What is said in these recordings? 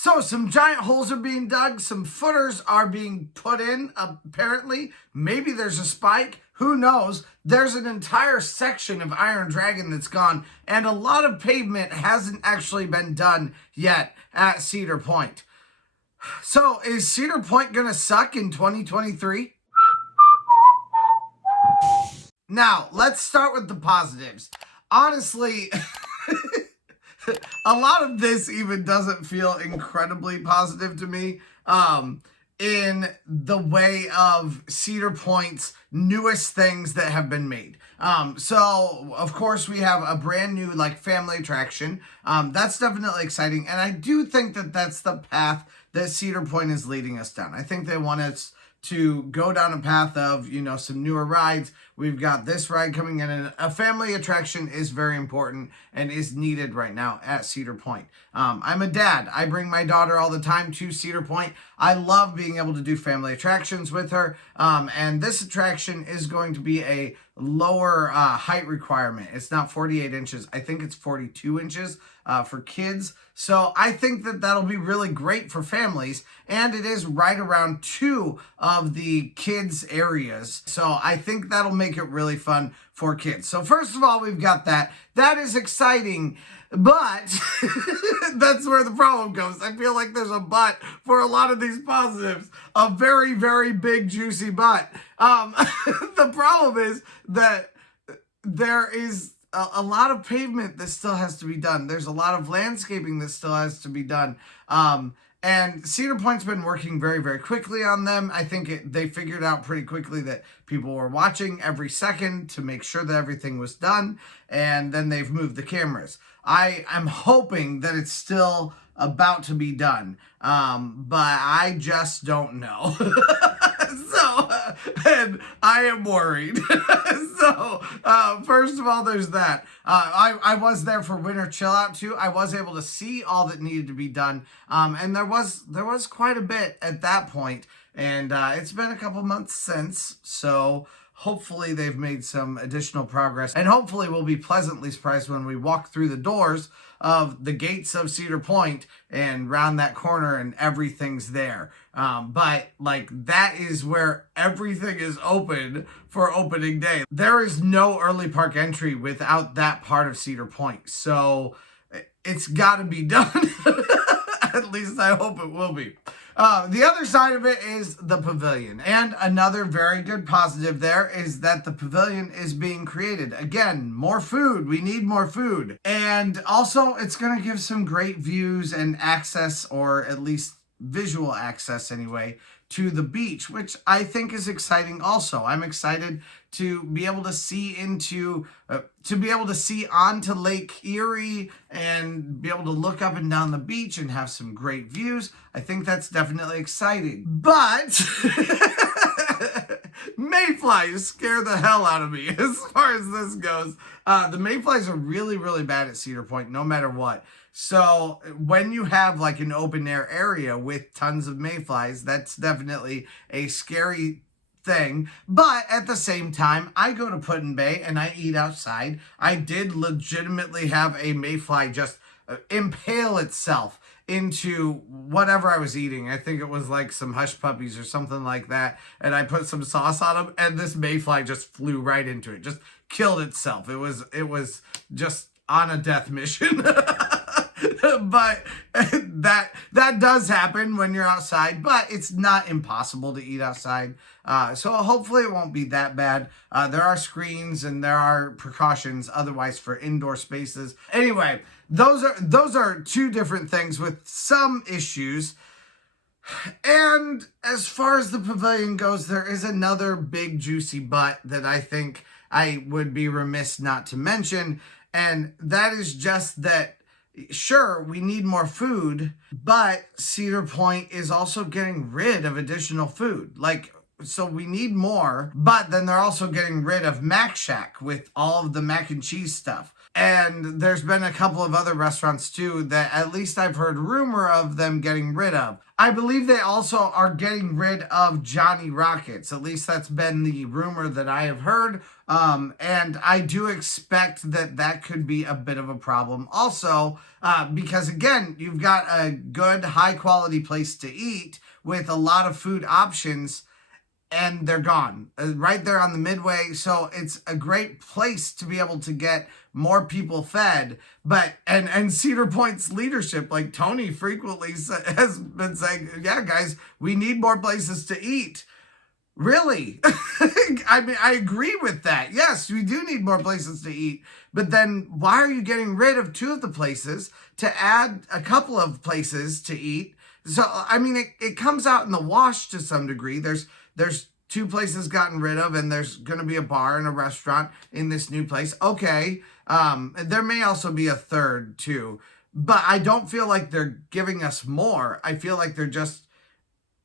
So some giant holes are being dug, some footers are being put in, apparently. Maybe there's a spike, who knows? There's an entire section of Iron Dragon that's gone, and a lot of pavement hasn't actually been done yet at Cedar Point. So is Cedar Point gonna suck in 2023? Now, let's start with the positives. Honestly, a lot of this even doesn't feel incredibly positive to me in the way of Cedar Point's newest things that have been made. So, of course, we have a brand new, family attraction. That's definitely exciting, and I do think that that's the path that Cedar Point is leading us down. I think they want us to go down a path of, some newer rides. We've got this ride coming in, and a family attraction is very important and is needed right now at Cedar Point. I'm a dad. I bring my daughter all the time to Cedar Point. I love being able to do family attractions with her, and this attraction is going to be a lower height requirement. It's not 48 inches. I think it's 42 inches for kids. So I think that that'll be really great for families, and it is right around 2 of the kids' areas. So I think that'll make it really fun for kids. So first of all, we've got that. That is exciting, but that's where the problem goes. I feel like there's a but for a lot of these positives. A very, very big, juicy but. The problem is that there is a lot of pavement that still has to be done. There's a lot of landscaping that still has to be done. And Cedar Point's been working very, very quickly on them. I think they figured out pretty quickly that people were watching every second to make sure that everything was done. And then they've moved the cameras. I'm hoping that it's still about to be done. But I just don't know. And I am worried. So, first of all, there's that. I was there for Winter Chill Out too. I was able to see all that needed to be done. And there was quite a bit at that point. And it's been a couple months since. So hopefully they've made some additional progress. And hopefully we'll be pleasantly surprised when we walk through the doors of the gates of Cedar Point and round that corner and everything's there. But that is where everything is open for opening day. There is no early park entry without that part of Cedar Point. So it's got to be done. At least I hope it will be. The other side of it is the pavilion. And another very good positive there is that the pavilion is being created. Again, more food. We need more food. And also, it's going to give some great views and access, or at least visual access anyway, to the beach, which I think is exciting also. I'm excited to be able to see onto Lake Erie and be able to look up and down the beach and have some great views. I think that's definitely exciting. But mayflies scare the hell out of me as far as this goes. The mayflies are really, really bad at Cedar Point, no matter what. So when you have an open air area with tons of mayflies, that's definitely a scary thing. But at the same time, I go to Put-in-Bay and I eat outside. I did legitimately have a mayfly just impale itself into whatever I was eating. I think it was some hush puppies or something like that. And I put some sauce on them, and this mayfly just flew right into it. Just killed itself. It was just on a death mission. But that does happen when you're outside, but it's not impossible to eat outside. So hopefully it won't be that bad. There are screens and there are precautions otherwise for indoor spaces. Anyway, those are 2 different things with some issues. And as far as the pavilion goes, there is another big juicy but that I think I would be remiss not to mention. And that is just that, sure, we need more food, but Cedar Point is also getting rid of additional food. So we need more, but then they're also getting rid of Mac Shack with all of the mac and cheese stuff. And there's been a couple of other restaurants too that at least I've heard rumor of them getting rid of. I believe they also are getting rid of Johnny Rockets. At least that's been the rumor that I have heard. And I do expect that that could be a bit of a problem also, because again, you've got a good high quality place to eat with a lot of food options, and they're gone right there on the midway. So it's a great place to be able to get more people fed. But and Cedar Point's leadership, like Tony frequently has been saying, yeah, guys, we need more places to eat. Really? I mean, I agree with that. Yes, we do need more places to eat. But then why are you getting rid of 2 of the places to add a couple of places to eat? So, I mean, it comes out in the wash to some degree. There's 2 places gotten rid of, and there's going to be a bar and a restaurant in this new place. Okay. There may also be a 3rd too, but I don't feel like they're giving us more. I feel like they're just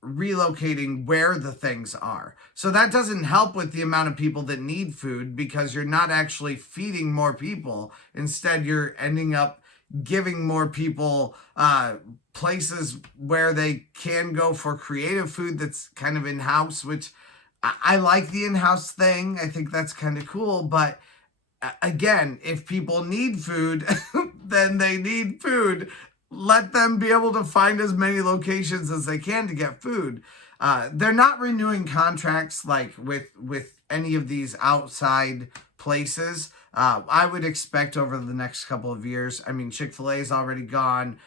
relocating where the things are. So that doesn't help with the amount of people that need food, because you're not actually feeding more people. Instead, you're ending up giving more people places where they can go for creative food that's kind of in-house, which I like the in-house thing. I think that's kind of cool. But again, if people need food, then they need food. Let them be able to find as many locations as they can to get food. They're not renewing contracts like with any of these outside places. I would expect over the next couple of years. I mean, Chick-fil-A is already gone.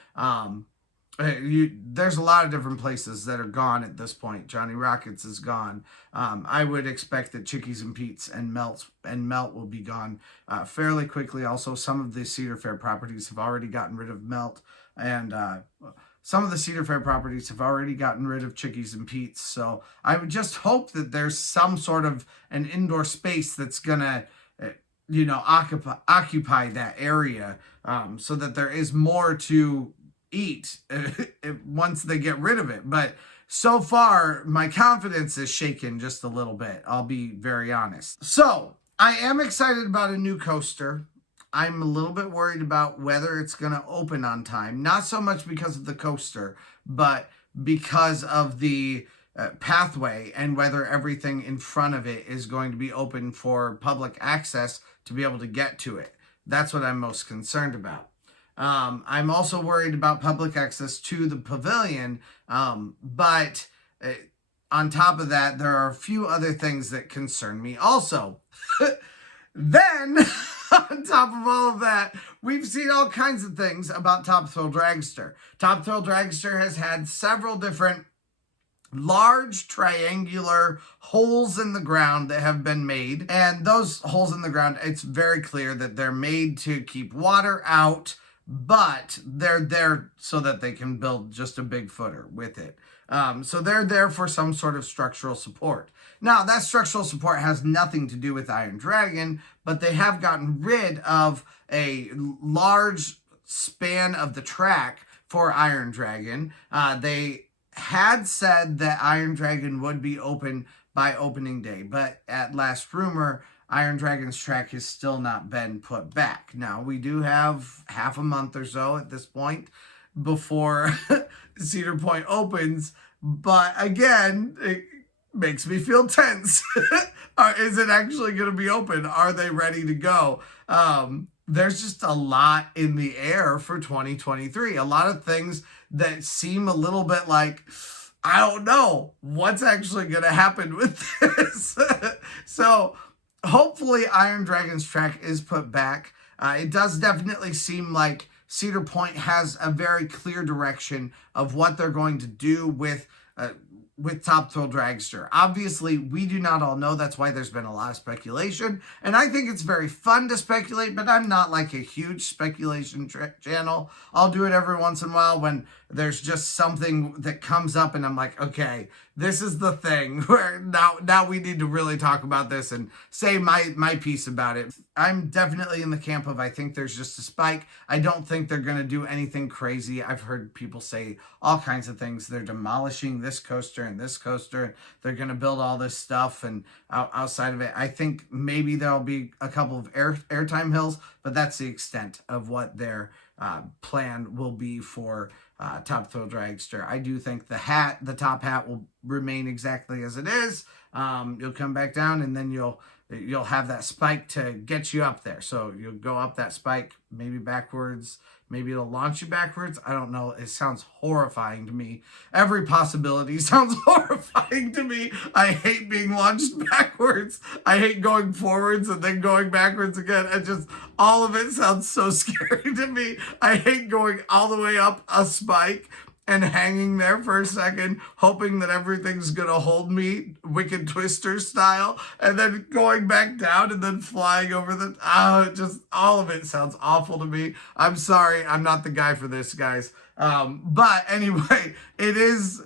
There's a lot of different places that are gone at this point. Johnny Rockets is gone. I would expect that Chickies and Pete's and Melt will be gone fairly quickly. Also, some of the Cedar Fair properties have already gotten rid of Melt, and some of the Cedar Fair properties have already gotten rid of Chickies and Pete's. So I would just hope that there's some sort of an indoor space that's gonna occupy that area, so that there is more to eat once they get rid of it. But so far, my confidence is shaken just a little bit. I'll be very honest. So I am excited about a new coaster. I'm a little bit worried about whether it's going to open on time. Not so much because of the coaster, but because of the pathway and whether everything in front of it is going to be open for public access to be able to get to it. That's what I'm most concerned about. I'm also worried about public access to the Pavilion, but on top of that, there are a few other things that concern me also. Then, on top of all of that, we've seen all kinds of things about Top Thrill Dragster. Top Thrill Dragster has had several different large triangular holes in the ground that have been made. And those holes in the ground, it's very clear that they're made to keep water out, but they're there so that they can build just a big footer with it. So they're there for some sort of structural support. Now, that structural support has nothing to do with Iron Dragon, but they have gotten rid of a large span of the track for Iron Dragon. They had said that Iron Dragon would be open by opening day, but at last rumor, Iron Dragon's track has still not been put back. Now, we do have half a month or so at this point before Cedar Point opens, but again, it makes me feel tense. Is it actually going to be open? Are they ready to go? There's just a lot in the air for 2023. A lot of things that seem a little bit like, I don't know what's actually going to happen with this. So hopefully Iron Dragon's track is put back. It does definitely seem like Cedar Point has a very clear direction of what they're going to do with Top Thrill Dragster. Obviously, we do not all know. That's why there's been a lot of speculation. And I think it's very fun to speculate, but I'm not like a huge speculation channel. I'll do it every once in a while when there's just something that comes up and I'm like, okay, this is the thing where now we need to really talk about this and say my piece about it. I'm definitely in the camp of I think there's just a spike. I don't think they're going to do anything crazy. I've heard people say all kinds of things. They're demolishing this coaster and this coaster. They're going to build all this stuff, and outside of it, I think maybe there'll be a couple of airtime hills, but that's the extent of what their plan will be for Top Thrill Dragster. I do think the top hat will remain exactly as it is. You'll come back down, and then you'll have that spike to get you up there. So you'll go up that spike, maybe backwards. Maybe it'll launch you backwards. I don't know. It sounds horrifying to me. Every possibility sounds horrifying to me. I hate being launched backwards. I hate going forwards and then going backwards again. And just all of it sounds so scary to me. I hate going all the way up a spike and hanging there for a second, hoping that everything's going to hold me, Wicked Twister style, and then going back down and then flying over just all of it sounds awful to me. I'm sorry, I'm not the guy for this, guys. But anyway, it is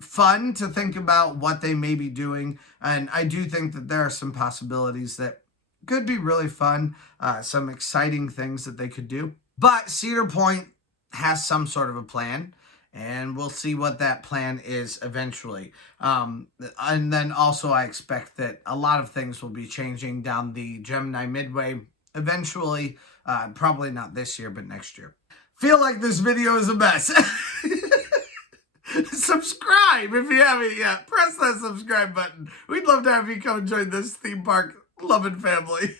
fun to think about what they may be doing, and I do think that there are some possibilities that could be really fun, some exciting things that they could do. But Cedar Point has some sort of a plan, and we'll see what that plan is eventually. And then also I expect that a lot of things will be changing down the Gemini Midway eventually. Probably not this year, but next year. Feel like this video is a mess. Subscribe if you haven't yet. Press that subscribe button. We'd love to have you come and join this theme park loving family.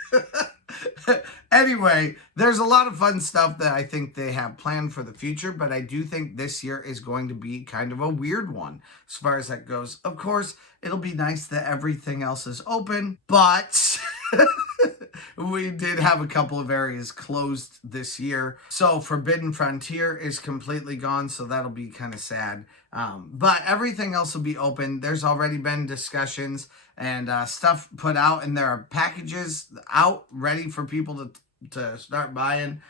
Anyway, there's a lot of fun stuff that I think they have planned for the future, but I do think this year is going to be kind of a weird one as far as that goes. Of course, it'll be nice that everything else is open, but we did have a couple of areas closed this year. So Forbidden Frontier is completely gone, so that'll be kind of sad. But everything else will be open. There's already been discussions and stuff put out, and there are packages out ready for people to start buying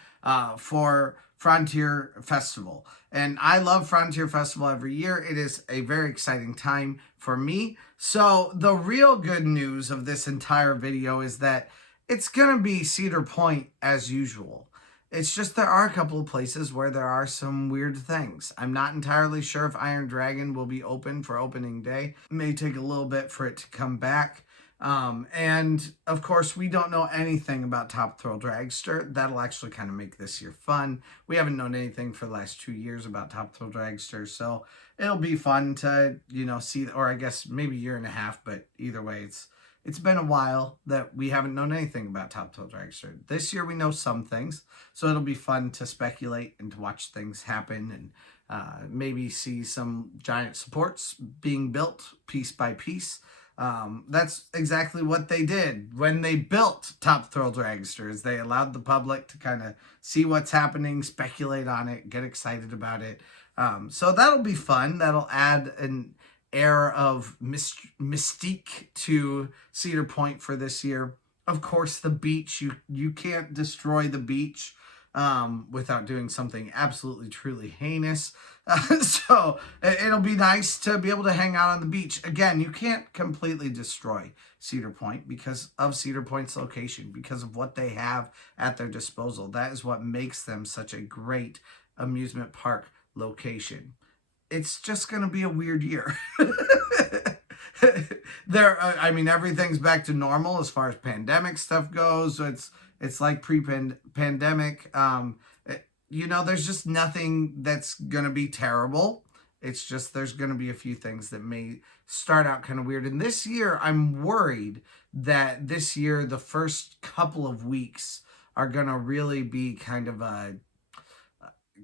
for Frontier Festival. And I love Frontier Festival every year. It is a very exciting time for me. So the real good news of this entire video is that it's going to be Cedar Point as usual. It's just there are a couple of places where there are some weird things. I'm not entirely sure if Iron Dragon will be open for opening day. It may take a little bit for it to come back. And of course, we don't know anything about Top Thrill Dragster. That'll actually kind of make this year fun. We haven't known anything for the last 2 years about Top Thrill Dragster, so it'll be fun to, see, or I guess maybe a year and a half, but either way, it's been a while that we haven't known anything about Top Thrill Dragster. This year we know some things, so it'll be fun to speculate and to watch things happen and maybe see some giant supports being built piece by piece. That's exactly what they did when they built Top Thrill Dragster, is they allowed the public to kind of see what's happening, speculate on it, get excited about it. So that'll be fun. That'll add an air of mystique to Cedar Point for this year. Of course, the beach, you can't destroy the beach without doing something absolutely truly heinous. So it'll be nice to be able to hang out on the beach. Again, you can't completely destroy Cedar Point because of Cedar Point's location, because of what they have at their disposal. That is what makes them such a great amusement park location. It's just going to be a weird year. Everything's back to normal as far as pandemic stuff goes. So it's like pre-pandemic. There's just nothing that's going to be terrible. It's just there's going to be a few things that may start out kind of weird. And this year, I'm worried that this year, the first couple of weeks are going to really be kind of a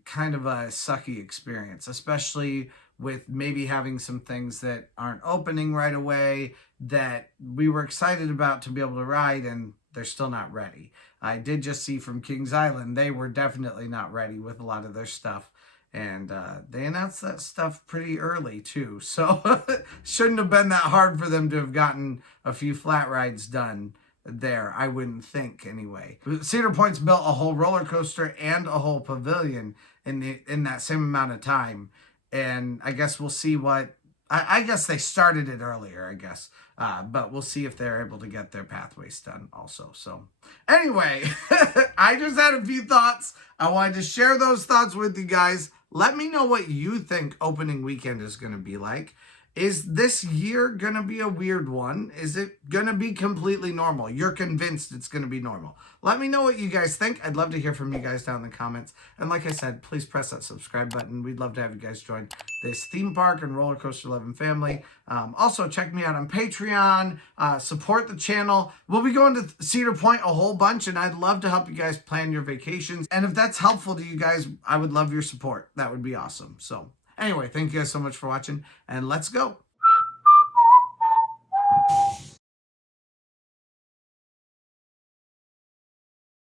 sucky experience, especially with maybe having some things that aren't opening right away that we were excited about to be able to ride, and they're still not ready. I did just see from Kings Island, they were definitely not ready with a lot of their stuff, and they announced that stuff pretty early too, so shouldn't have been that hard for them to have gotten a few flat rides done there, I wouldn't think anyway. Cedar Point's built a whole roller coaster and a whole pavilion in that same amount of time, and I guess we'll see what I guess they started it earlier, I guess, but we'll see if they're able to get their pathways done also. So anyway, I just had a few thoughts. I wanted to share those thoughts with you guys. Let me know what you think opening weekend is going to be like. Is this year going to be a weird one? Is it going to be completely normal? You're convinced it's going to be normal. Let me know what you guys think. I'd love to hear from you guys down in the comments. And like I said, please press that subscribe button. We'd love to have you guys join this theme park and roller coaster loving family. Also, check me out on Patreon. Support the channel. We'll be going to Cedar Point a whole bunch, and I'd love to help you guys plan your vacations. And if that's helpful to you guys, I would love your support. That would be awesome. So anyway, thank you guys so much for watching, and let's go.